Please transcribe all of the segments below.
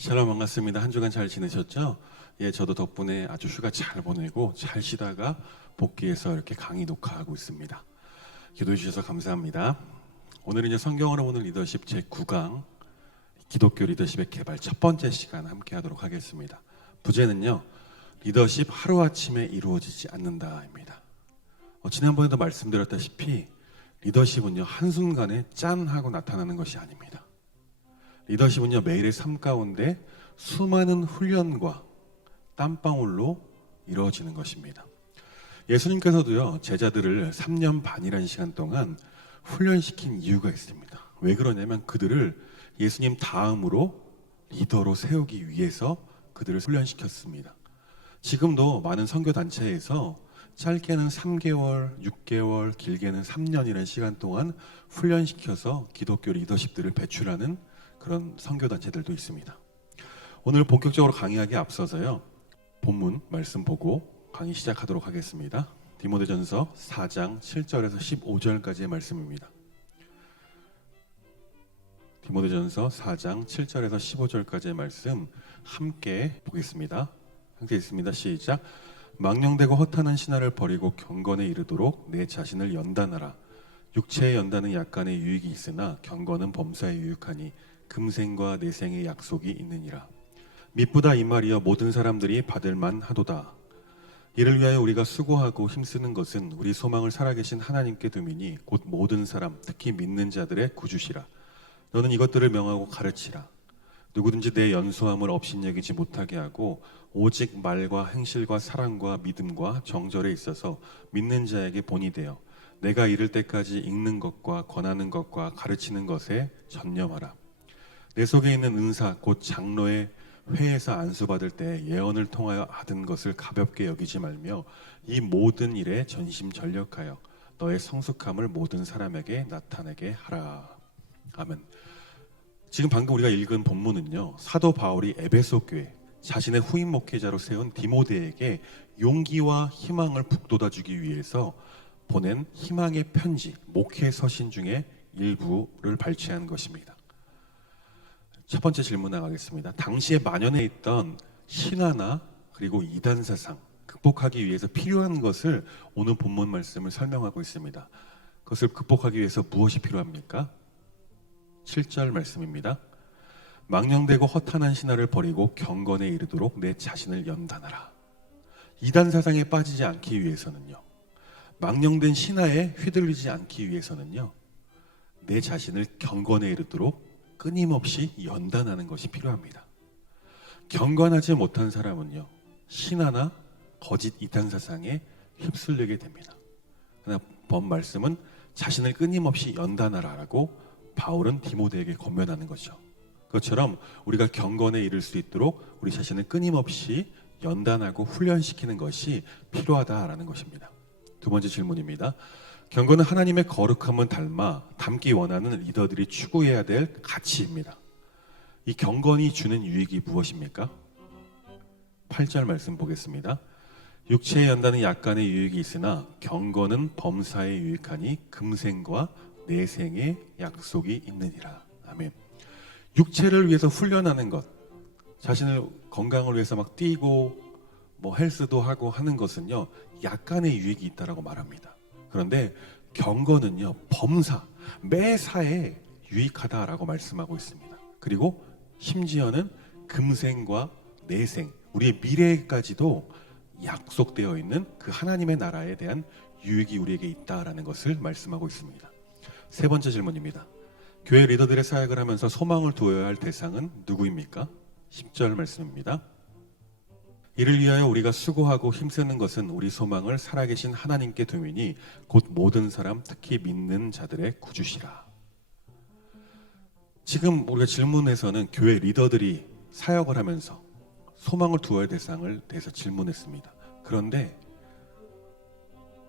샬롬 반갑습니다. 한 주간 잘 지내셨죠? 예, 저도 덕분에 아주 휴가 잘 보내고 잘 쉬다가 복귀해서 이렇게 강의 녹화하고 있습니다. 기도해 주셔서 감사합니다. 오늘은 이제 성경으로 보는 리더십 제9강 기독교 리더십의 개발 첫 번째 시간 함께 하도록 하겠습니다. 부제는요, 리더십 하루아침에 이루어지지 않는다입니다. 지난번에도 말씀드렸다시피 리더십은요, 한순간에 짠 하고 나타나는 것이 아닙니다. 리더십은요, 매일의 삶 가운데 수많은 훈련과 땀방울로 이루어지는 것입니다. 예수님께서도요, 제자들을 3년 반이라는 시간 동안 훈련시킨 이유가 있습니다. 왜 그러냐면 그들을 예수님 다음으로 리더로 세우기 위해서 그들을 훈련시켰습니다. 지금도 많은 선교단체에서 짧게는 3개월, 6개월, 길게는 3년이라는 시간 동안 훈련시켜서 기독교 리더십들을 배출하는 그런 선교단체들도 있습니다. 오늘 본격적으로 강의하기에 앞서서요, 본문 말씀 보고 강의 시작하도록 하겠습니다. 디모데전서 4장 7절에서 15절까지의 말씀입니다. 디모데전서 4장 7절에서 15절까지의 말씀 함께 보겠습니다. 함께 읽습니다. 시작. 망령되고 허탄한 신화를 버리고 경건에 이르도록 내 자신을 연단하라. 육체의 연단은 약간의 유익이 있으나 경건은 범사에 유익하니 금생과 내생의 약속이 있느니라. 미쁘다 이 말이여 모든 사람들이 받을 만하도다. 이를 위하여 우리가 수고하고 힘쓰는 것은 우리 소망을 살아계신 하나님께 둠이니 곧 모든 사람 특히 믿는 자들의 구주시라. 너는 이것들을 명하고 가르치라. 누구든지 내 연소함을 업신여기지 못하게 하고 오직 말과 행실과 사랑과 믿음과 정절에 있어서 믿는 자에게 본이 되어 내가 이를 때까지 읽는 것과 권하는 것과 가르치는 것에 전념하라. 내 속에 있는 은사 곧 장로의 회에서 안수받을 때 예언을 통하여 얻은 것을 가볍게 여기지 말며 이 모든 일에 전심전력하여 너의 성숙함을 모든 사람에게 나타내게 하라. 아멘. 지금 방금 우리가 읽은 본문은요, 사도 바울이 에베소 교회 자신의 후임 목회자로 세운 디모데에게 용기와 희망을 북돋아주기 위해서 보낸 희망의 편지, 목회 서신 중에 일부를 발췌한 것입니다. 첫 번째 질문 나가겠습니다. 당시에 만연해 있던 신화나 그리고 이단 사상 극복하기 위해서 필요한 것을 오늘 본문 말씀을 설명하고 있습니다. 그것을 극복하기 위해서 무엇이 필요합니까? 7절 말씀입니다. 망령되고 허탄한 신화를 버리고 경건에 이르도록 내 자신을 연단하라. 이단 사상에 빠지지 않기 위해서는요, 망령된 신화에 휘둘리지 않기 위해서는요, 내 자신을 경건에 이르도록 끊임없이 연단하는 것이 필요합니다. 경건하지 못한 사람은요, 신화나 거짓 이단 사상에 휩쓸리게 됩니다. 그러나 본 말씀은 자신을 끊임없이 연단하라라고 바울은 디모데에게 권면하는 거죠. 그것처럼 우리가 경건에 이를 수 있도록 우리 자신을 끊임없이 연단하고 훈련시키는 것이 필요하다라는 것입니다. 두 번째 질문입니다. 경건은 하나님의 거룩함을 닮기 원하는 리더들이 추구해야 될 가치입니다. 이 경건이 주는 유익이 무엇입니까? 8절 말씀 보겠습니다. 육체의 연단은 약간의 유익이 있으나 경건은 범사에 유익하니 금생과 내생의 약속이 있느니라. 아멘. 육체를 위해서 훈련하는 것, 자신을 건강을 위해서 막 뛰고 헬스도 하고 하는 것은요, 약간의 유익이 있다라고 말합니다. 그런데 경건은요, 범사, 매사에 유익하다라고 말씀하고 있습니다. 그리고 심지어는 금생과 내생, 우리의 미래까지도 약속되어 있는 그 하나님의 나라에 대한 유익이 우리에게 있다라는 것을 말씀하고 있습니다. 세 번째 질문입니다. 교회 리더들의 사역을 하면서 소망을 두어야 할 대상은 누구입니까? 10절 말씀입니다. 이를 위하여 우리가 수고하고 힘쓰는 것은 우리 소망을 살아계신 하나님께 둠이니 곧 모든 사람 특히 믿는 자들의 구주시라. 지금 우리가 질문에서는 교회 리더들이 사역을 하면서 소망을 두어야 할 대상을 대해서 질문했습니다. 그런데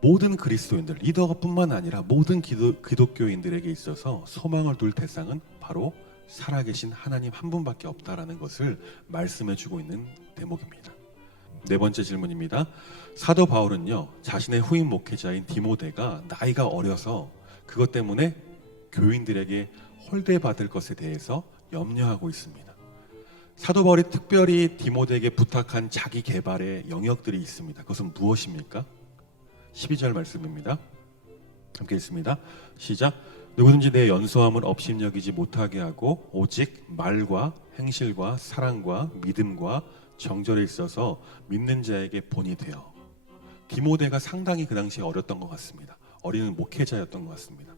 모든 그리스도인들, 리더가 뿐만 아니라 모든 기독교인들에게 있어서 소망을 둘 대상은 바로 살아계신 하나님 한 분밖에 없다라는 것을 말씀해주고 있는 대목입니다. 네 번째 질문입니다. 사도 바울은요, 자신의 후임 목회자인 디모데가 나이가 어려서 그것 때문에 교인들에게 홀대받을 것에 대해서 염려하고 있습니다. 사도 바울이 특별히 디모데에게 부탁한 자기 개발의 영역들이 있습니다. 그것은 무엇입니까? 12절 말씀입니다. 함께 읽습니다. 시작. 누구든지 내 연소함을 업신여기지 못하게 하고 오직 말과 행실과 사랑과 믿음과 정절에 있어서 믿는 자에게 본이 되어. 디모데가 상당히 그 당시에 어렸던 것 같습니다. 어린 목회자였던 것 같습니다.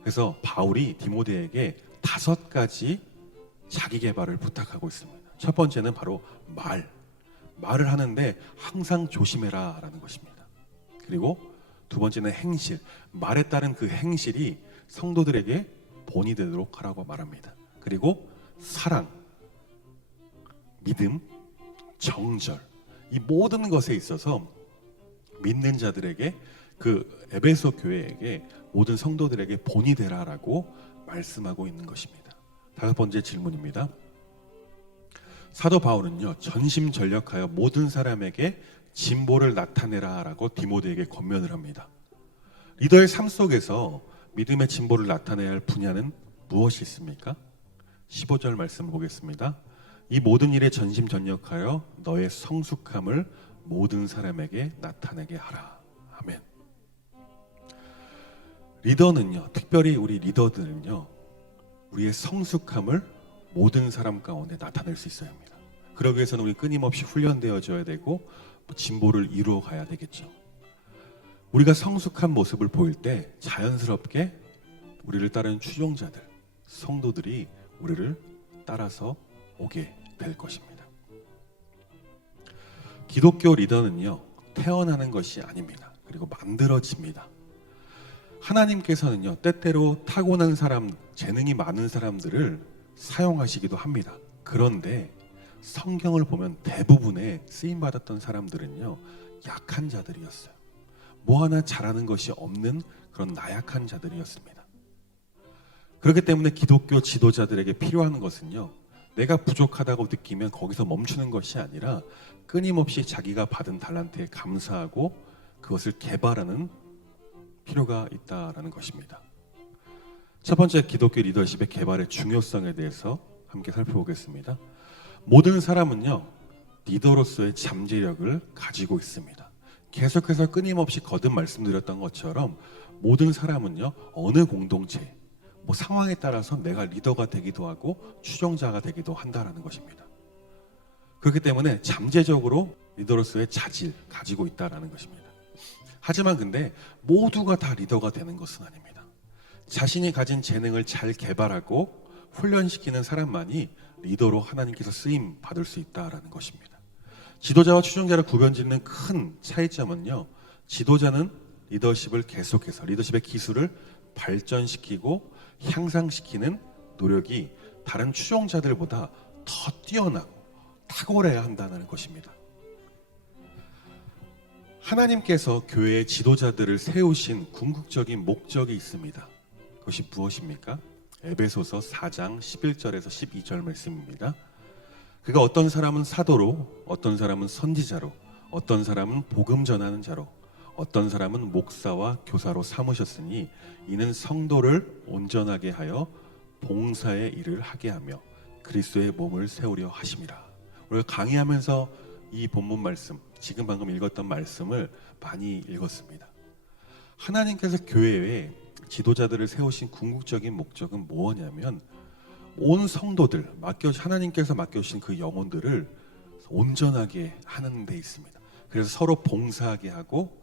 그래서 바울이 디모데에게 5가지 자기 개발을 부탁하고 있습니다. 첫 번째는 바로 말을 하는데 항상 조심해라 라는 것입니다. 그리고 두 번째는 행실, 말에 따른 그 행실이 성도들에게 본이 되도록 하라고 말합니다. 그리고 사랑, 믿음, 정절, 이 모든 것에 있어서 믿는 자들에게, 그 에베소 교회에게, 모든 성도들에게 본이 되라라고 말씀하고 있는 것입니다. 5번째 질문입니다. 사도 바울은요, 전심전력하여 모든 사람에게 진보를 나타내라라고 디모데에게 권면을 합니다. 리더의 삶 속에서 믿음의 진보를 나타내야 할 분야는 무엇이 있습니까? 15절 말씀을 보겠습니다. 이 모든 일에 전심전력하여 너의 성숙함을 모든 사람에게 나타내게 하라. 아멘. 리더는요, 특별히 우리 리더들은요, 우리의 성숙함을 모든 사람 가운데 나타낼 수 있어야 합니다. 그러기 위해서는 우리 끊임없이 훈련되어져야 되고 진보를 이루어 가야 되겠죠. 우리가 성숙한 모습을 보일 때 자연스럽게 우리를 따르는 추종자들, 성도들이 우리를 따라서 오게 될 것입니다. 기독교 리더는요, 태어나는 것이 아닙니다. 그리고 만들어집니다. 하나님께서는요, 때때로 타고난 사람, 재능이 많은 사람들을 사용하시기도 합니다. 그런데 성경을 보면 대부분의 쓰임받았던 사람들은요, 약한 자들이었어요. 뭐 하나 잘하는 것이 없는 그런 나약한 자들이었습니다. 그렇기 때문에 기독교 지도자들에게 필요한 것은요, 내가 부족하다고 느끼면 거기서 멈추는 것이 아니라 끊임없이 자기가 받은 달란트에 감사하고 그것을 개발하는 필요가 있다라는 것입니다. 첫 번째, 기독교 리더십의 개발의 중요성에 대해서 함께 살펴보겠습니다. 모든 사람은요, 리더로서의 잠재력을 가지고 있습니다. 계속해서 끊임없이 거듭 말씀드렸던 것처럼 모든 사람은요, 어느 공동체, 상황에 따라서 내가 리더가 되기도 하고 추종자가 되기도 한다라는 것입니다. 그렇기 때문에 잠재적으로 리더로서의 자질 가지고 있다라는 것입니다. 하지만 근데 모두가 다 리더가 되는 것은 아닙니다. 자신이 가진 재능을 잘 개발하고 훈련시키는 사람만이 리더로 하나님께서 쓰임 받을 수 있다라는 것입니다. 지도자와 추종자를 구별짓는 큰 차이점은요, 지도자는 리더십을 계속해서 리더십의 기술을 발전시키고 향상시키는 노력이 다른 추종자들보다 더 뛰어나고 탁월해야 한다는 것입니다. 하나님께서 교회의 지도자들을 세우신 궁극적인 목적이 있습니다. 그것이 무엇입니까? 에베소서 4장 11절에서 12절 말씀입니다. 그가 어떤 사람은 사도로, 어떤 사람은 선지자로, 어떤 사람은 복음 전하는 자로, 어떤 사람은 목사와 교사로 삼으셨으니 이는 성도를 온전하게 하여 봉사의 일을 하게 하며 그리스도의 몸을 세우려 하심이라. 우리가 강의하면서 이 본문 말씀, 지금 방금 읽었던 말씀을 많이 읽었습니다. 하나님께서 교회에 지도자들을 세우신 궁극적인 목적은 뭐냐면 온 성도들, 하나님께서 맡겨주신 그 영혼들을 온전하게 하는 데 있습니다. 그래서 서로 봉사하게 하고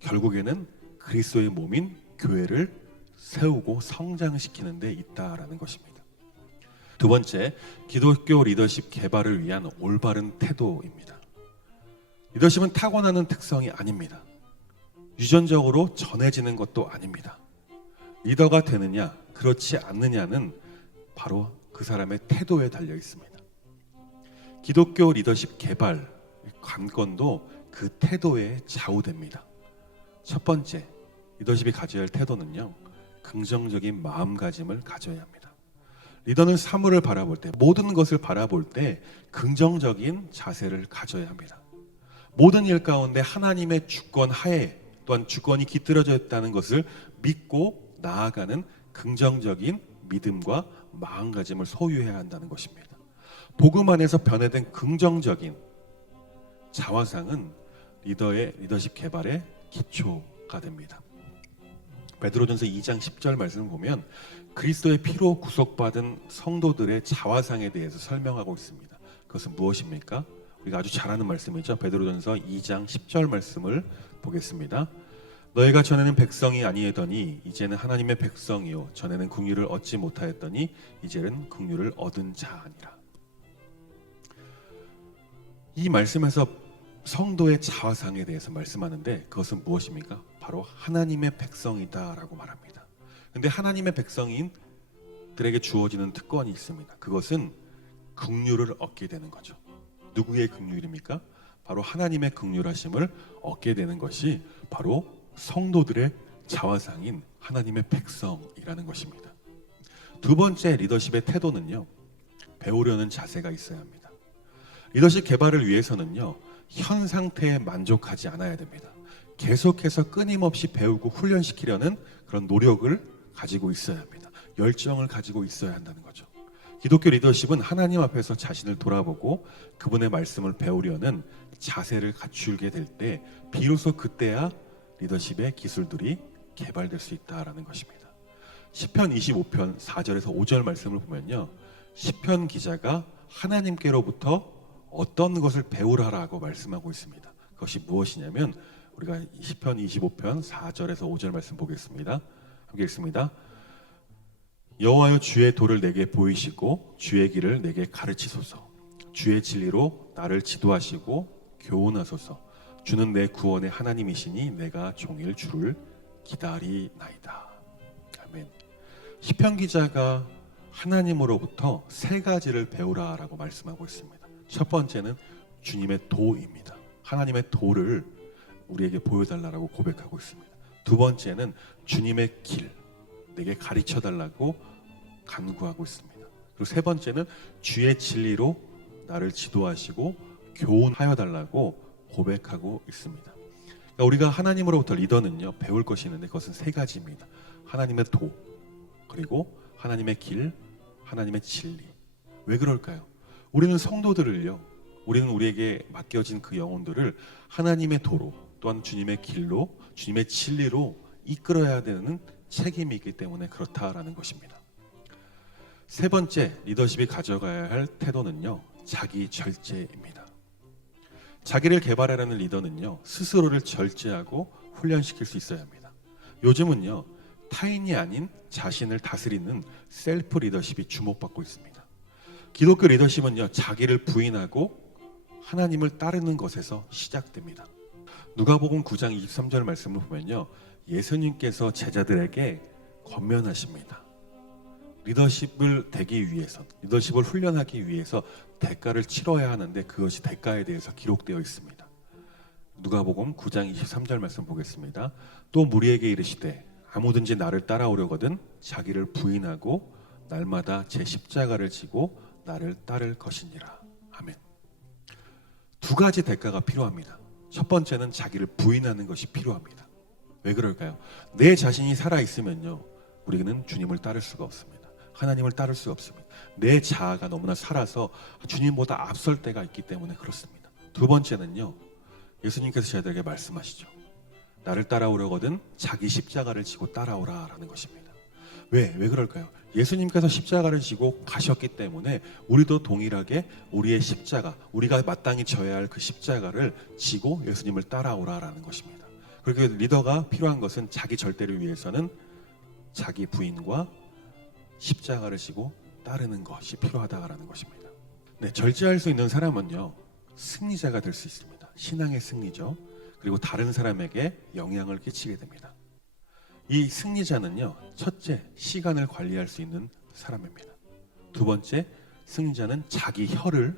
결국에는 그리스도의 몸인 교회를 세우고 성장시키는 데 있다라는 것입니다. 두 번째, 기독교 리더십 개발을 위한 올바른 태도입니다. 리더십은 타고나는 특성이 아닙니다. 유전적으로 전해지는 것도 아닙니다. 리더가 되느냐, 그렇지 않느냐는 바로 그 사람의 태도에 달려 있습니다. 기독교 리더십 개발 관건도 그 태도에 좌우됩니다. 첫 번째, 리더십이 가져야 할 태도는요, 긍정적인 마음가짐을 가져야 합니다. 리더는 사물을 바라볼 때, 모든 것을 바라볼 때 긍정적인 자세를 가져야 합니다. 모든 일 가운데 하나님의 주권 하에, 또한 주권이 깃들어져 있다는 것을 믿고 나아가는 긍정적인 믿음과 마음가짐을 소유해야 한다는 것입니다. 복음 안에서 변화된 긍정적인 자화상은 리더의 리더십 개발의 기초가 됩니다. 베드로전서 2장 10절 말씀을 보면 그리스도의 피로 구속받은 성도들의 자화상에 대해서 설명하고 있습니다. 그것은 무엇입니까? 우리가 아주 잘 아는 말씀이죠. 베드로전서 2장 10절 말씀을 보겠습니다. 너희가 전에는 백성이 아니더니 이제는 하나님의 백성이요 전에는 긍휼을 얻지 못하였더니 이제는 긍휼을 얻은 자 아니라. 이 말씀에서 성도의 자화상에 대해서 말씀하는데 그것은 무엇입니까? 바로 하나님의 백성이다라고 말합니다. 그런데 하나님의 백성인 들에게 주어지는 특권이 있습니다. 그것은 긍휼을 얻게 되는 거죠. 누구의 긍휼입니까? 바로 하나님의 긍휼하심을 얻게 되는 것이 바로 성도들의 자화상인 하나님의 백성이라는 것입니다. 두 번째 리더십의 태도는요, 배우려는 자세가 있어야 합니다. 리더십 개발을 위해서는요, 현 상태에 만족하지 않아야 됩니다. 계속해서 끊임없이 배우고 훈련시키려는 그런 노력을 가지고 있어야 합니다. 열정을 가지고 있어야 한다는 거죠. 기독교 리더십은 하나님 앞에서 자신을 돌아보고 그분의 말씀을 배우려는 자세를 갖추게 될 때 비로소 그때야 리더십의 기술들이 개발될 수 있다라는 것입니다. 시편 25편 4절에서 5절 말씀을 보면요, 시편 기자가 하나님께로부터 어떤 것을 배우라라고 말씀하고 있습니다. 그것이 무엇이냐면 우리가 시편 25편 4절에서 5절 말씀 보겠습니다. 함께 읽습니다. 여호와여 주의 도를 내게 보이시고 주의 길을 내게 가르치소서. 주의 진리로 나를 지도하시고 교훈하소서. 주는 내 구원의 하나님이시니 내가 종일 주를 기다리나이다. 아멘. 시편 기자가 하나님으로부터 세 가지를 배우라라고 말씀하고 있습니다. 첫 번째는 주님의 도입니다. 하나님의 도를 우리에게 보여달라고 고백하고 있습니다. 두 번째는 주님의 길, 내게 가르쳐달라고 간구하고 있습니다. 그리고 세 번째는 주의 진리로 나를 지도하시고 교훈하여 달라고 고백하고 있습니다. 그러니까 우리가 하나님으로부터 리더는요, 배울 것이 있는데 그것은 세 가지입니다. 하나님의 도, 그리고 하나님의 길, 하나님의 진리. 왜 그럴까요? 우리는 성도들을요, 우리는 우리에게 맡겨진 그 영혼들을 하나님의 도로, 또한 주님의 길로, 주님의 진리로 이끌어야 되는 책임이 있기 때문에 그렇다라는 것입니다. 세 번째 리더십이 가져가야 할 태도는요, 자기 절제입니다. 자기를 개발하려는 리더는요, 스스로를 절제하고 훈련시킬 수 있어야 합니다. 요즘은요, 타인이 아닌 자신을 다스리는 셀프 리더십이 주목받고 있습니다. 기독교 리더십은요, 자기를 부인하고 하나님을 따르는 것에서 시작됩니다. 누가복음 9장 23절 말씀을 보면요, 예수님께서 제자들에게 권면하십니다. 리더십을 되기 위해서, 리더십을 훈련하기 위해서 대가를 치러야 하는데 그것이 대가에 대해서 기록되어 있습니다. 누가복음 9장 23절 말씀 보겠습니다. 또 무리에게 이르시되 아무든지 나를 따라오려거든 자기를 부인하고 날마다 제 십자가를 지고 나를 따를 것이니라. 아멘. 두 가지 대가가 필요합니다. 첫 번째는 자기를 부인하는 것이 필요합니다. 왜 그럴까요? 내 자신이 살아있으면요, 우리는 주님을 따를 수가 없습니다. 하나님을 따를 수가 없습니다. 내 자아가 너무나 살아서 주님보다 앞설 때가 있기 때문에 그렇습니다. 두 번째는요, 예수님께서 저희들에게 말씀하시죠. 나를 따라오려거든 자기 십자가를 지고 따라오라라는 것입니다. 왜 그럴까요? 예수님께서 십자가를 지고 가셨기 때문에 우리도 동일하게 우리의 십자가, 우리가 마땅히 져야 할 그 십자가를 지고 예수님을 따라오라라는 것입니다. 그렇게 리더가 필요한 것은 자기 절대를 위해서는 자기 부인과 십자가를 지고 따르는 것이 필요하다라는 것입니다. 네, 절제할 수 있는 사람은요, 승리자가 될 수 있습니다. 신앙의 승리죠. 그리고 다른 사람에게 영향을 끼치게 됩니다. 이 승리자는요, 첫째, 시간을 관리할 수 있는 사람입니다. 두 번째, 승리자는 자기 혀를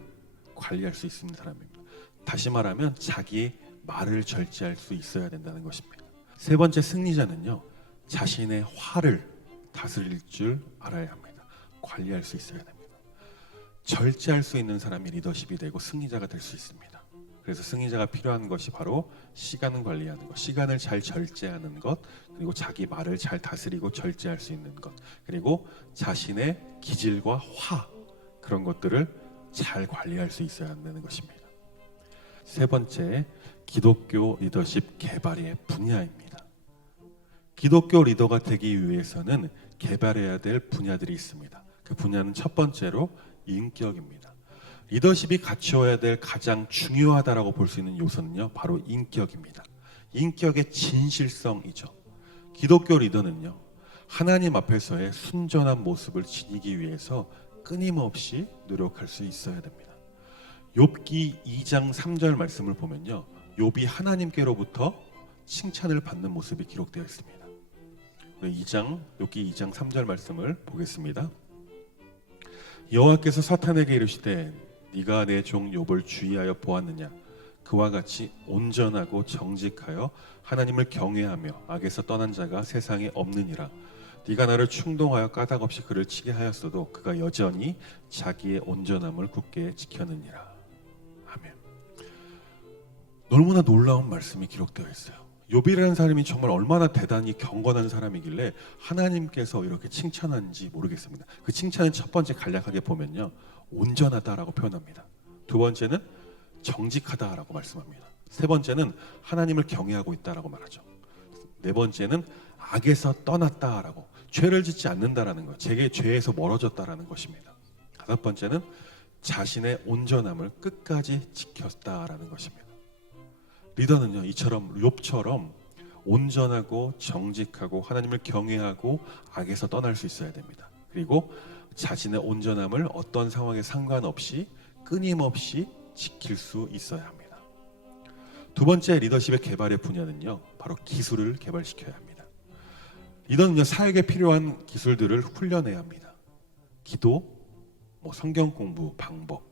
관리할 수 있는 사람입니다. 다시 말하면 자기의 말을 절제할 수 있어야 된다는 것입니다. 세 번째, 승리자는요, 자신의 화를 다스릴 줄 알아야 합니다. 관리할 수 있어야 됩니다. 절제할 수 있는 사람이 리더십이 되고 승리자가 될 수 있습니다. 그래서 승리자가 필요한 것이 바로 시간을 관리하는 것, 시간을 잘 절제하는 것, 그리고 자기 말을 잘 다스리고 절제할 수 있는 것, 그리고 자신의 기질과 화, 그런 것들을 잘 관리할 수 있어야 한다는 것입니다. 세 번째, 기독교 리더십 개발의 분야입니다. 기독교 리더가 되기 위해서는 개발해야 될 분야들이 있습니다. 그 분야는 첫 번째로 인격입니다. 리더십이 갖추어야 될 가장 중요하다라고 볼 수 있는 요소는요, 바로 인격입니다. 인격의 진실성이죠. 기독교 리더는요, 하나님 앞에서의 순전한 모습을 지니기 위해서 끊임없이 노력할 수 있어야 됩니다. 욥기 2장 3절 말씀을 보면요, 욥이 하나님께로부터 칭찬을 받는 모습이 기록되어 있습니다. 욥기 2장 3절 말씀을 보겠습니다. 여호와께서 사탄에게 이르시되 네가 내 종 욥을 주의하여 보았느냐? 그와 같이 온전하고 정직하여 하나님을 경외하며 악에서 떠난 자가 세상에 없느니라. 네가 나를 충동하여 까닭없이 그를 치게 하였어도 그가 여전히 자기의 온전함을 굳게 지켰느니라. 아멘. 너무나 놀라운 말씀이 기록되어 있어요. 욥이라는 사람이 정말 얼마나 대단히 경건한 사람이길래 하나님께서 이렇게 칭찬하는지 모르겠습니다. 그 칭찬은 첫 번째 간략하게 보면요, 온전하다라고 표현합니다. 두 번째는 정직하다라고 말씀합니다. 세 번째는 하나님을 경외하고 있다라고 말하죠. 네 번째는 악에서 떠났다라고, 죄를 짓지 않는다라는 것, 죄에서 멀어졌다라는 것입니다. 다섯 번째는 자신의 온전함을 끝까지 지켰다라는 것입니다. 리더는요, 이처럼 욥처럼 온전하고 정직하고 하나님을 경외하고 악에서 떠날 수 있어야 됩니다. 그리고 자신의 온전함을 어떤 상황에 상관없이 끊임없이 지킬 수 있어야 합니다. 두 번째 리더십의 개발의 분야는요, 바로 기술을 개발시켜야 합니다. 리더는요, 사역에 필요한 기술들을 훈련해야 합니다. 기도, 성경 공부 방법,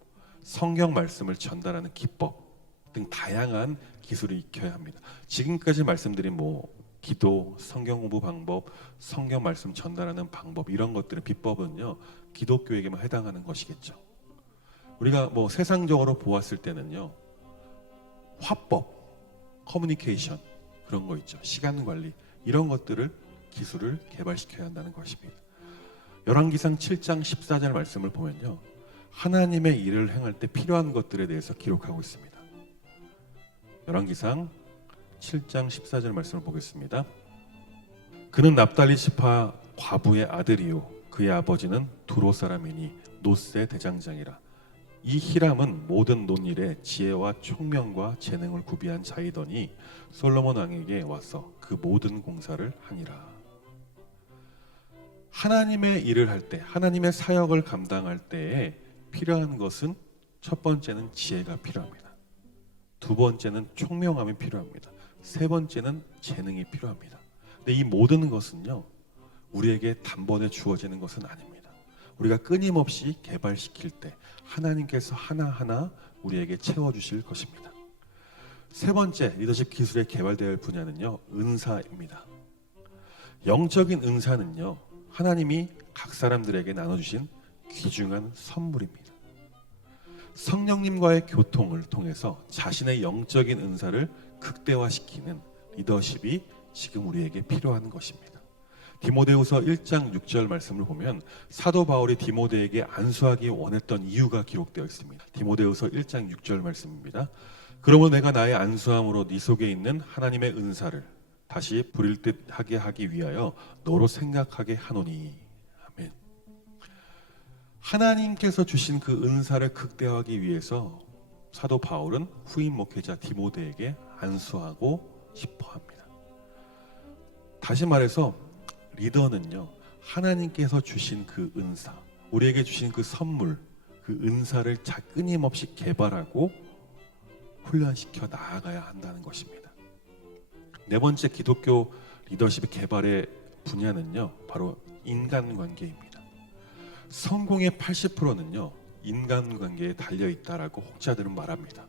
성경 말씀을 전달하는 기법 등 다양한 기술을 익혀야 합니다. 지금까지 말씀드린 기도, 성경 공부 방법, 성경 말씀 전달하는 방법, 이런 것들의 비법은요, 기독교에게만 해당하는 것이겠죠. 우리가 세상적으로 보았을 때는요, 화법, 커뮤니케이션, 그런 거 있죠. 시간 관리, 이런 것들을 기술을 개발시켜야 한다는 것입니다. 열왕기상 7장 14절 말씀을 보면요, 하나님의 일을 행할 때 필요한 것들에 대해서 기록하고 있습니다. 열왕기상 7장 14절 말씀을 보겠습니다. 그는 납달리 지파 과부의 아들이요 그의 아버지는 두로 사람이니 노세 대장장이라. 이 히람은 모든 논일에 지혜와 총명과 재능을 구비한 자이더니 솔로몬 왕에게 와서 그 모든 공사를 하니라. 하나님의 일을 할 때, 하나님의 사역을 감당할 때에 필요한 것은 첫 번째는 지혜가 필요합니다. 두 번째는 총명함이 필요합니다. 세 번째는 재능이 필요합니다. 근데 이 모든 것은요, 우리에게 단번에 주어지는 것은 아닙니다. 우리가 끊임없이 개발시킬 때 하나님께서 하나하나 우리에게 채워주실 것입니다. 세 번째 리더십 기술에 개발되어야 할 분야는요, 은사입니다. 영적인 은사는요, 하나님이 각 사람들에게 나눠주신 귀중한 선물입니다. 성령님과의 교통을 통해서 자신의 영적인 은사를 극대화시키는 리더십이 지금 우리에게 필요한 것입니다. 디모데후서 1장 6절 말씀을 보면 사도 바울이 디모데에게 안수하기 원했던 이유가 기록되어 있습니다. 디모데후서 1장 6절 말씀입니다. 그러므로 내가 나의 안수함으로 네 속에 있는 하나님의 은사를 다시 부릴 듯 하게 하기 위하여 너로 생각하게 하노니. 아멘. 하나님께서 주신 그 은사를 극대화하기 위해서 사도 바울은 후임 목회자 디모데에게 안수하고 싶어 합니다. 다시 말해서 리더는요, 하나님께서 주신 그 은사, 우리에게 주신 그 선물, 그 은사를 끊임없이 개발하고 훈련시켜 나아가야 한다는 것입니다. 네 번째 기독교 리더십의 개발의 분야는요, 바로 인간관계입니다. 성공의 80%는요, 인간관계에 달려있다라고 혹자들은 말합니다.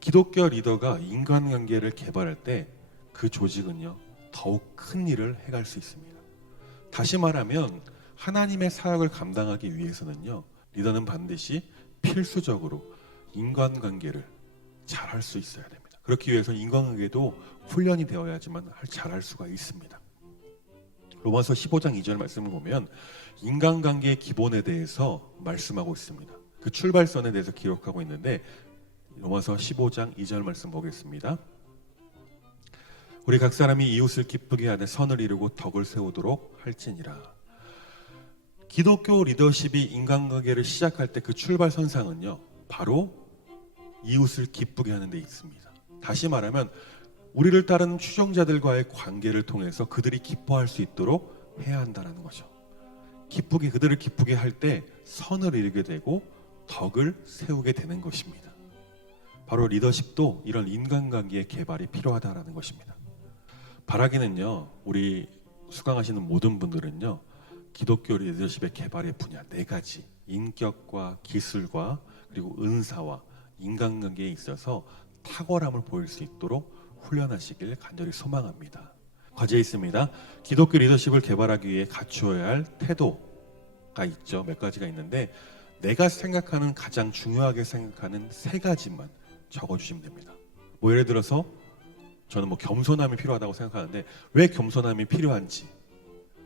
기독교 리더가 인간관계를 개발할 때 그 조직은요, 더욱 큰 일을 해갈 수 있습니다. 다시 말하면 하나님의 사역을 감당하기 위해서는요, 리더는 반드시 필수적으로 인간관계를 잘할 수 있어야 됩니다. 그렇기 위해서 인간관계도 훈련이 되어야지만 잘할 수가 있습니다. 로마서 15장 2절 말씀을 보면 인간관계의 기본에 대해서 말씀하고 있습니다. 그 출발선에 대해서 기록하고 있는데 로마서 15장 2절 말씀 보겠습니다. 우리 각 사람이 이웃을 기쁘게 하되 선을 이루고 덕을 세우도록 할지니라. 기독교 리더십이 인간관계를 시작할 때 그 출발선상은요, 바로 이웃을 기쁘게 하는 데 있습니다. 다시 말하면 우리를 따르는 추종자들과의 관계를 통해서 그들이 기뻐할 수 있도록 해야 한다는 거죠. 그들을 기쁘게 할 때 선을 이루게 되고 덕을 세우게 되는 것입니다. 바로 리더십도 이런 인간관계의 개발이 필요하다는 것입니다. 바라기는요, 우리 수강하시는 모든 분들은요, 기독교 리더십의 개발의 분야 4가지, 인격과 기술과 그리고 은사와 인간관계에 있어서 탁월함을 보일 수 있도록 훈련하시길 간절히 소망합니다. 과제에 있습니다. 기독교 리더십을 개발하기 위해 갖추어야 할 태도가 있죠. 몇 가지가 있는데 내가 생각하는 가장 중요하게 생각하는 3가지만 적어주시면 됩니다. 뭐 예를 들어서 저는 뭐 겸손함이 필요하다고 생각하는데 왜 겸손함이 필요한지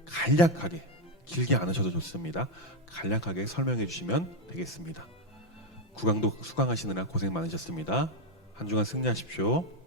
간략하게, 길게 안 하셔도 좋습니다. 간략하게 설명해 주시면 되겠습니다. 구강도 수강하시느라 고생 많으셨습니다. 한 주간 승리하십시오.